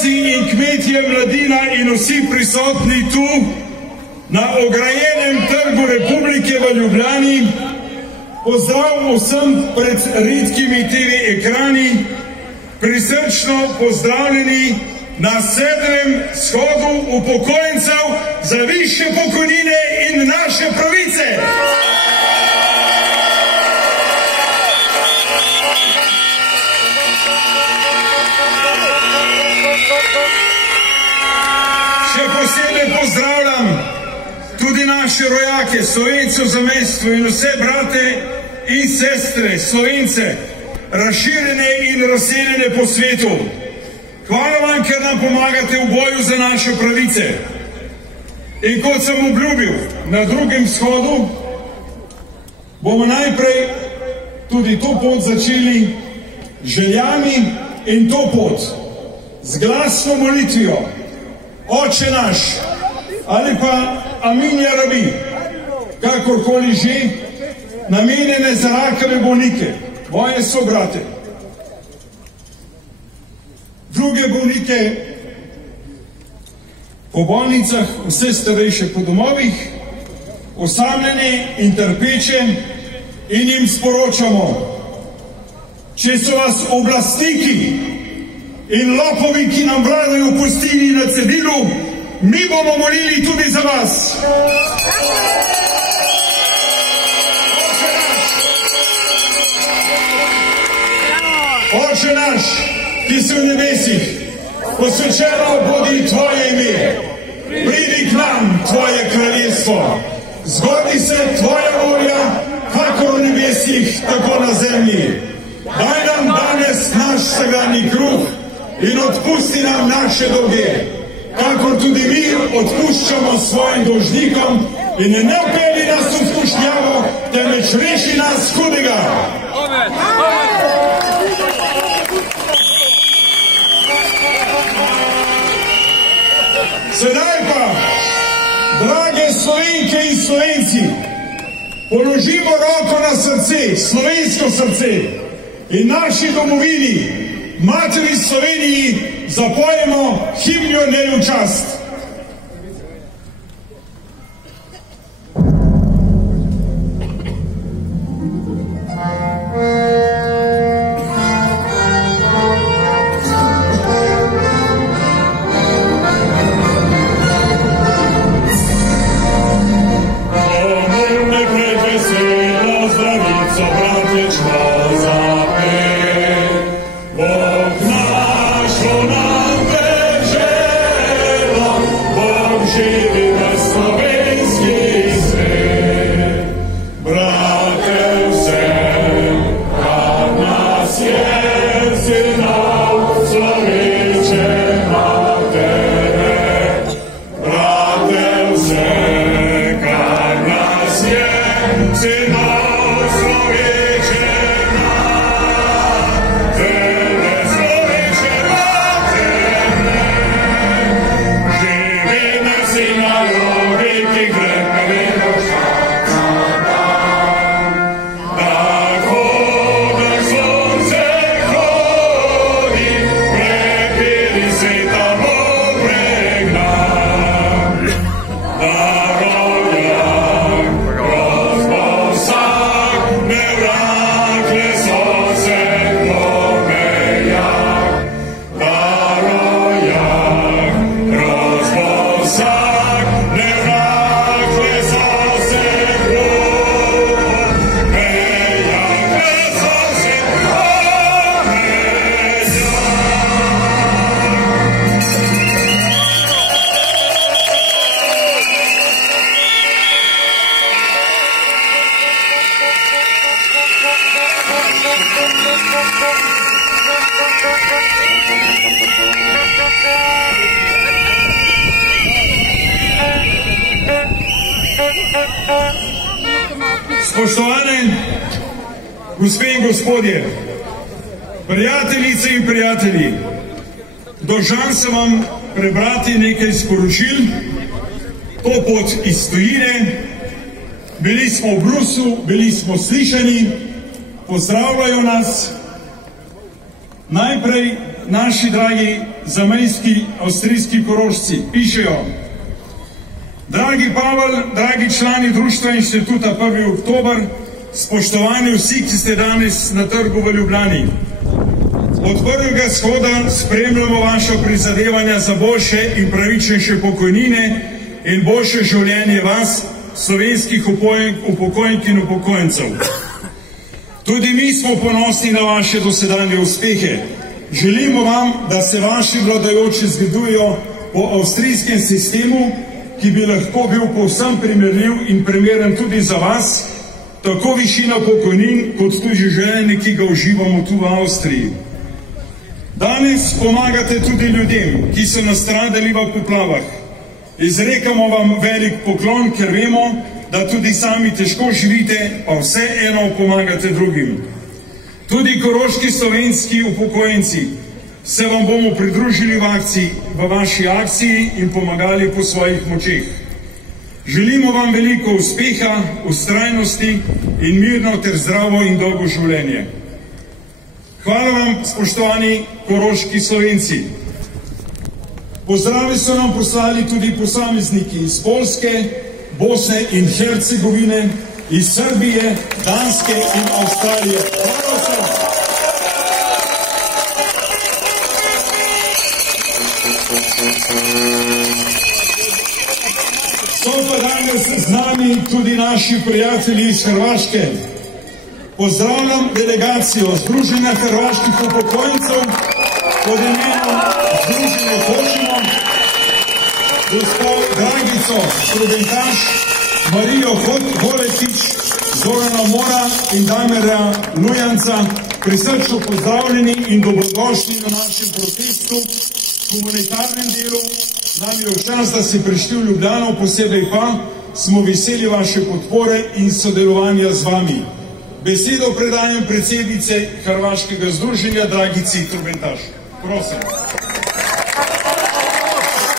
delavci in kmetje, mladina in vsi prisotni tu na ograjenem Trgu Republike v Ljubljani, pozdrav vsem pred redkimi TV ekrani, prisrčno pozdravljeni na 7. shodu upokojencev za višje pokojnine in naše pravice. Še posebej pozdravljam tudi naše rojake, Slovence v zamejstvu in vse brate in sestre, Slovence, razširjene in razseljene po svetu. Hvala vam, ker nam pomagate v boju za naše pravice. In kot sem obljubil na 2. shodu, bomo najprej tudi to pot začeli željami in to pot z glasno molitvijo Oče naš ali pa Amin ja Rabi, kakorkoli že, namenjene za rakave bolnike, moje sobrate, druge bolnike po bolnicah, vse starejše po domovih, osamljene in trpeče, in jim sporočamo, če so vas oblastniki in lopovi, ki nam vladajo, pustili na cedilu, mi bomo molili tudi za vas. Oče naš, ki si v nebesih, posvečeno bodi tvoje ime, pridi k nam tvoje kraljestvo, zgodi se tvoja volja, kakor v nebesih, tako na zemlji. Daj nam danes naš vsakdanji kruh in odpusti nam naše dolge, kakor tudi mi odpuščamo svojim dolžnikom, in ne vpelji nas v skušnjavo, temveč reši nas hudega. Amen. Sedaj pa, drage Slovenke in Slovenci, položimo roko na srce, slovensko srce, in naši domovini, Materi Sloveniji, zapojemo himno njej v čast. Spoštovane gospe in gospodje, prijateljice in prijatelji, dolžan sem vam prebrati nekaj sporočil, to pot iz tujine. Bili smo v Bruslu, bili smo slišani, pozdravljajo nas. Najprej naši dragi zamejski avstrijski Korošci pišejo: Dragi Pavel, dragi člani Društva Inštituta 1. oktober, spoštovani vsi, ki ste danes na trgu v Ljubljani. Od prvega shoda spremljamo vaša prizadevanja za boljše in pravičnejše pokojnine in boljše življenje vas, slovenskih upokojenk in upokojencev. Tudi mi smo ponosni na vaše dosedanje uspehe. Želimo vam, da se vaši vladajoči zgledujejo po avstrijskem sistemu, ki bi lahko bil povsem primerljiv in primeren tudi za vas, tako višina pokojnin kot tudi življenje, ki ga uživamo tu v Avstriji. Danes pomagate tudi ljudem, ki so nastradali v poplavah. Izrekamo vam velik poklon, ker vemo, da tudi sami težko živite, pa vseeno pomagate drugim. Tudi koroški slovenski upokojenci se vam bomo pridružili v vaši akciji in pomagali po svojih močeh. Želimo vam veliko uspeha, vztrajnosti in mirno ter zdravo in dolgo življenje. Hvala vam, spoštovani koroški Slovenci. Pozdrave so nam poslali tudi posamezniki iz Poljske, Bosne in Hercegovine, iz Srbije, Danske in Avstralije. Hvala vsem. So pa danes z nami tudi naši prijatelji iz Hrvaške. Pozdravljam delegacijo Združenja hrvaških upokojencev pod imenom Združenje Hočemo, gospod Dragico Trubentaš, Marijo Holetić, Zorana Mora in Damirja Lujanca. Prisrčno pozdravljeni in dobrodošli na našem protestu, humanitarnem delu. Nam je v čast, da ste prišli v Ljubljano, posebej pa smo veseli vaše podpore in sodelovanja z vami. Besedo predajam predsednice Hrvaškega združenja Dragici Trubentaš. Prosim.